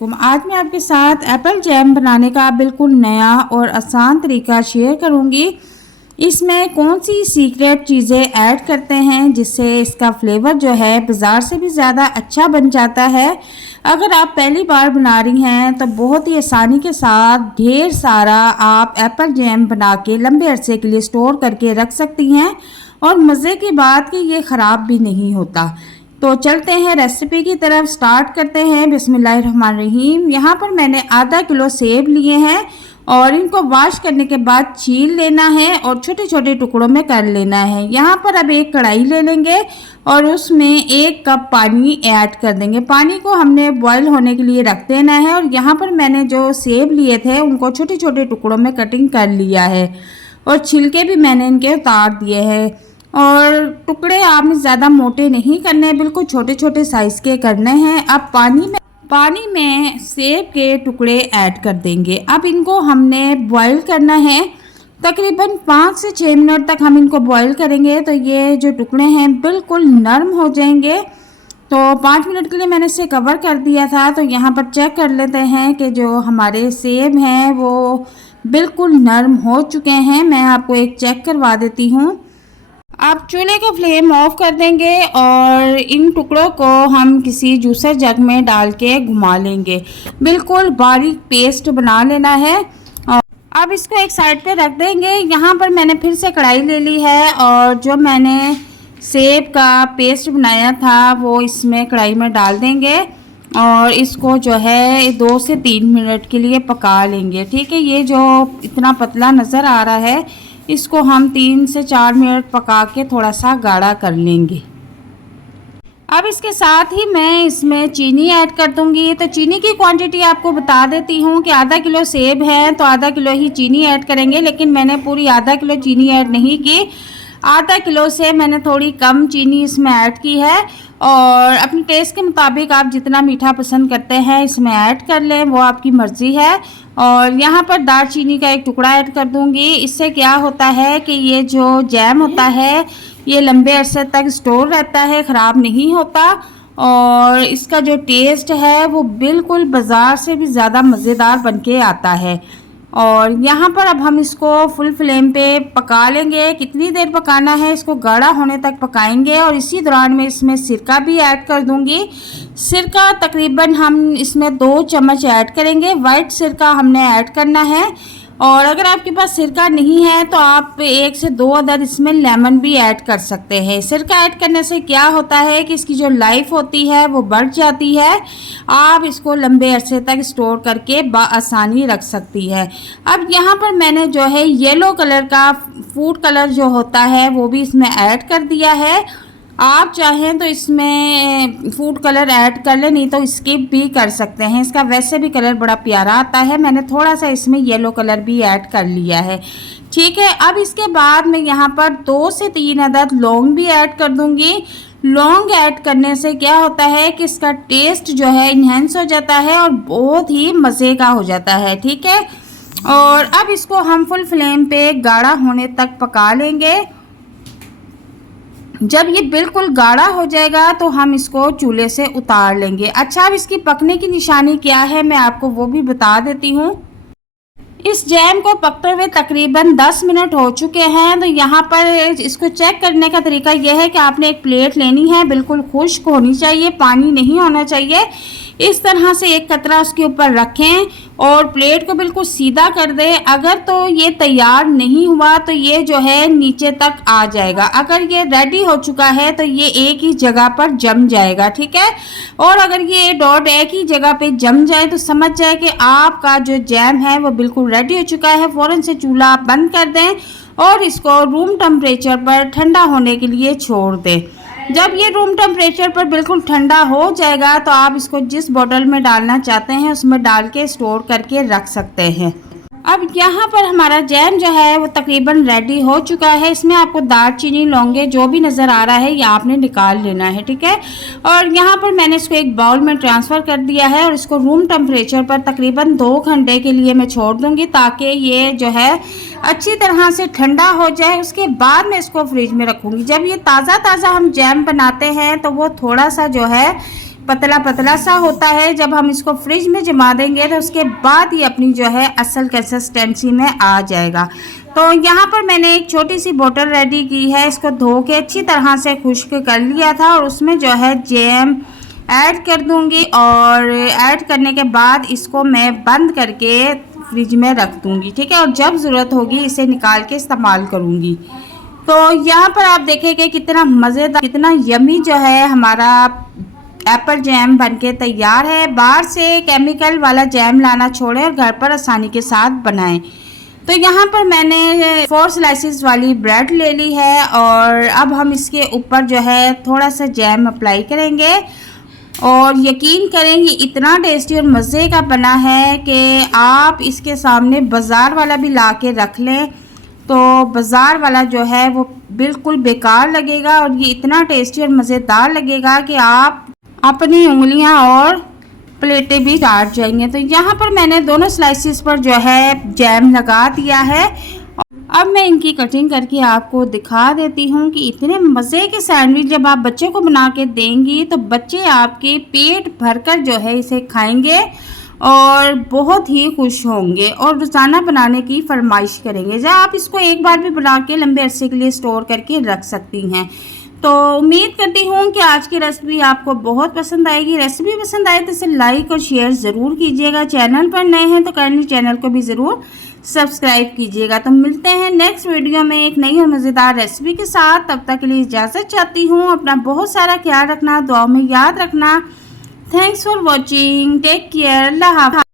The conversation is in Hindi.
आज मैं आपके साथ एप्पल जैम बनाने का बिल्कुल नया और आसान तरीका शेयर करूंगी। इसमें कौन सी सीक्रेट चीज़ें ऐड करते हैं जिससे इसका फ्लेवर जो है बाज़ार से भी ज़्यादा अच्छा बन जाता है। अगर आप पहली बार बना रही हैं तो बहुत ही आसानी के साथ ढेर सारा आप एप्पल जैम बना के लंबे अरसे के लिए स्टोर करके रख सकती हैं और मज़े की बात कि ये ख़राब भी नहीं होता। तो चलते हैं रेसिपी की तरफ, स्टार्ट करते हैं। बिस्मिल्लाहिर्रहमानिर्रहीम। यहाँ पर मैंने आधा किलो सेब लिए हैं और इनको वॉश करने के बाद छील लेना है और छोटे छोटे टुकड़ों में कर लेना है। यहाँ पर अब एक कढ़ाई ले लेंगे और उसमें 1 कप पानी ऐड कर देंगे। पानी को हमने बॉईल होने के लिए रख देना है। और यहाँ पर मैंने जो सेब लिए थे उनको छोटे छोटे टुकड़ों में कटिंग कर लिया है और छिलके भी मैंने इनके उतार दिए हैं। और टुकड़े आपने ज़्यादा मोटे नहीं करने, बिल्कुल छोटे छोटे साइज़ के करने हैं। अब पानी में सेब के टुकड़े ऐड कर देंगे। अब इनको हमने बॉईल करना है, तकरीबन 5 से 6 मिनट तक हम इनको बॉईल करेंगे तो ये जो टुकड़े हैं बिल्कुल नरम हो जाएंगे। तो 5 मिनट के लिए मैंने इसे कवर कर दिया था। तो यहाँ पर चेक कर लेते हैं कि जो हमारे सेब हैं वो बिल्कुल नरम हो चुके हैं। मैं आपको एक चेक करवा देती हूँ। आप चूल्हे का फ्लेम ऑफ कर देंगे और इन टुकड़ों को हम किसी जूसर जग में डाल के घुमा लेंगे। बिल्कुल बारीक पेस्ट बना लेना है और अब इसको एक साइड पे रख देंगे। यहाँ पर मैंने फिर से कढ़ाई ले ली है और जो मैंने सेब का पेस्ट बनाया था वो इसमें कढ़ाई में डाल देंगे और इसको जो है 2 से 3 मिनट के लिए पका लेंगे। ठीक है, ये जो इतना पतला नज़र आ रहा है इसको हम 3 से 4 मिनट पका के थोड़ा सा गाढ़ा कर लेंगे। अब इसके साथ ही मैं इसमें चीनी ऐड कर दूंगी। तो चीनी की क्वांटिटी आपको बता देती हूँ कि आधा किलो सेब है तो आधा किलो ही चीनी ऐड करेंगे, लेकिन मैंने पूरी आधा किलो चीनी ऐड नहीं की। आधा किलो से मैंने थोड़ी कम चीनी इसमें ऐड की है और अपने टेस्ट के मुताबिक आप जितना मीठा पसंद करते हैं इसमें ऐड कर लें, वो आपकी मर्ज़ी है। और यहाँ पर दालचीनी का एक टुकड़ा ऐड कर दूँगी। इससे क्या होता है कि ये जो जैम होता है ये लंबे अरसे तक स्टोर रहता है, ख़राब नहीं होता और इसका जो टेस्ट है वो बिल्कुल बाज़ार से भी ज़्यादा मज़ेदार बनके आता है। और यहाँ पर अब हम इसको फुल फ्लेम पे पका लेंगे। कितनी देर पकाना है, इसको गाढ़ा होने तक पकाएंगे और इसी दौरान मैं इसमें सिरका भी ऐड कर दूंगी। सिरका तकरीबन हम इसमें 2 चम्मच ऐड करेंगे। वाइट सिरका हमने ऐड करना है और अगर आपके पास सिरका नहीं है तो आप 1 से 2 अदद इसमें लेमन भी ऐड कर सकते हैं। सिरका ऐड करने से क्या होता है कि इसकी जो लाइफ होती है वो बढ़ जाती है, आप इसको लंबे अरसे तक स्टोर करके आसानी रख सकती है। अब यहाँ पर मैंने जो है येलो कलर का फूड कलर जो होता है वो भी इसमें ऐड कर दिया है। आप चाहें तो इसमें फूड कलर ऐड कर लें, नहीं तो स्किप भी कर सकते हैं। इसका वैसे भी कलर बड़ा प्यारा आता है। मैंने थोड़ा सा इसमें येलो कलर भी ऐड कर लिया है। ठीक है, अब इसके बाद मैं यहाँ पर 2 से 3 अदद लौंग भी ऐड कर दूँगी। लौंग ऐड करने से क्या होता है कि इसका टेस्ट जो है इन्हेंस हो जाता है और बहुत ही मज़े का हो जाता है। ठीक है, और अब इसको हम फुल फ्लेम पे गाढ़ा होने तक पका लेंगे। जब ये बिल्कुल गाढ़ा हो जाएगा तो हम इसको चूल्हे से उतार लेंगे। अच्छा, अब इसकी पकने की निशानी क्या है मैं आपको वो भी बता देती हूँ। इस जैम को पकते हुए तकरीबन 10 मिनट हो चुके हैं। तो यहाँ पर इसको चेक करने का तरीका यह है कि आपने एक प्लेट लेनी है, बिल्कुल खुश्क होनी चाहिए, पानी नहीं होना चाहिए। इस तरह से एक कतरा उसके ऊपर रखें और प्लेट को बिल्कुल सीधा कर दें। अगर तो ये तैयार नहीं हुआ तो ये जो है नीचे तक आ जाएगा। अगर ये रेडी हो चुका है तो ये एक ही जगह पर जम जाएगा। ठीक है, और अगर ये डॉट एक ही जगह पे जम जाए तो समझ जाए कि आपका जो जैम है वो बिल्कुल रेडी हो चुका है। फ़ौरन से चूल्हा बंद कर दें और इसको रूम टेम्परेचर पर ठंडा होने के लिए छोड़ दें। जब ये रूम टेम्परेचर पर बिल्कुल ठंडा हो जाएगा तो आप इसको जिस बोतल में डालना चाहते हैं उसमें डाल के स्टोर करके रख सकते हैं। अब यहाँ पर हमारा जैम जो है वो तकरीबन रेडी हो चुका है। इसमें आपको दालचीनी लौंगे जो भी नज़र आ रहा है ये आपने निकाल लेना है। ठीक है, और यहाँ पर मैंने इसको एक बाउल में ट्रांसफ़र कर दिया है और इसको रूम टेम्परेचर पर तकरीबन 2 घंटे के लिए मैं छोड़ दूँगी ताकि ये जो है अच्छी तरह से ठंडा हो जाए। उसके बाद मैं इसको फ्रिज में रखूँगी। जब ये ताज़ा ताज़ा हम जैम बनाते हैं तो वो थोड़ा सा जो है पतला पतला सा होता है। जब हम इसको फ्रिज में जमा देंगे तो उसके बाद ये अपनी जो है असल कंसिस्टेंसी में आ जाएगा। तो यहाँ पर मैंने एक छोटी सी बोतल रेडी की है, इसको धो के अच्छी तरह से खुश्क कर लिया था और उसमें जो है जैम ऐड कर दूँगी और ऐड करने के बाद इसको मैं बंद करके फ्रिज में रख दूँगी, ठीक है। और जब ज़रूरत होगी इसे निकाल के इस्तेमाल करूँगी। तो यहाँ पर आप देखेंगे कितना मज़ेदार, कितना यमी जो है हमारा एप्पल जैम बनके तैयार है। बाहर से केमिकल वाला जैम लाना छोड़ें और घर पर आसानी के साथ बनाएं। तो यहाँ पर मैंने 4 स्लाइसेस वाली ब्रेड ले ली है और अब हम इसके ऊपर जो है थोड़ा सा जैम अप्लाई करेंगे और यकीन करेंगे इतना टेस्टी और मज़े का बना है कि आप इसके सामने बाज़ार वाला भी ला के रख लें तो बाज़ार वाला जो है वो बिल्कुल बेकार लगेगा और ये इतना टेस्टी और मज़ेदार लगेगा कि आप अपनी उंगलियां और प्लेटें भी काट जाएंगे। तो यहाँ पर मैंने दोनों स्लाइसेस पर जो है जैम लगा दिया है। अब मैं इनकी कटिंग करके आपको दिखा देती हूँ कि इतने मज़े के सैंडविच जब आप बच्चे को बना के देंगी तो बच्चे आपके पेट भरकर जो है इसे खाएंगे और बहुत ही खुश होंगे और रोज़ाना बनाने की फरमाइश करेंगे। जब आप इसको एक बार भी बना के लंबे अरसे के लिए स्टोर करके रख सकती हैं। तो उम्मीद करती हूँ कि आज की रेसिपी आपको बहुत पसंद आएगी। रेसिपी पसंद आए तो इसे लाइक और शेयर ज़रूर कीजिएगा। चैनल पर नए हैं तो काइंडली चैनल को भी ज़रूर सब्सक्राइब कीजिएगा। तो मिलते हैं नेक्स्ट वीडियो में एक नई और मज़ेदार रेसिपी के साथ। तब तक के लिए इजाज़त चाहती हूँ। अपना बहुत सारा ख्याल रखना, दुआ में याद रखना। Thanks for watching, take care, अल्लाह हाफ़िज़।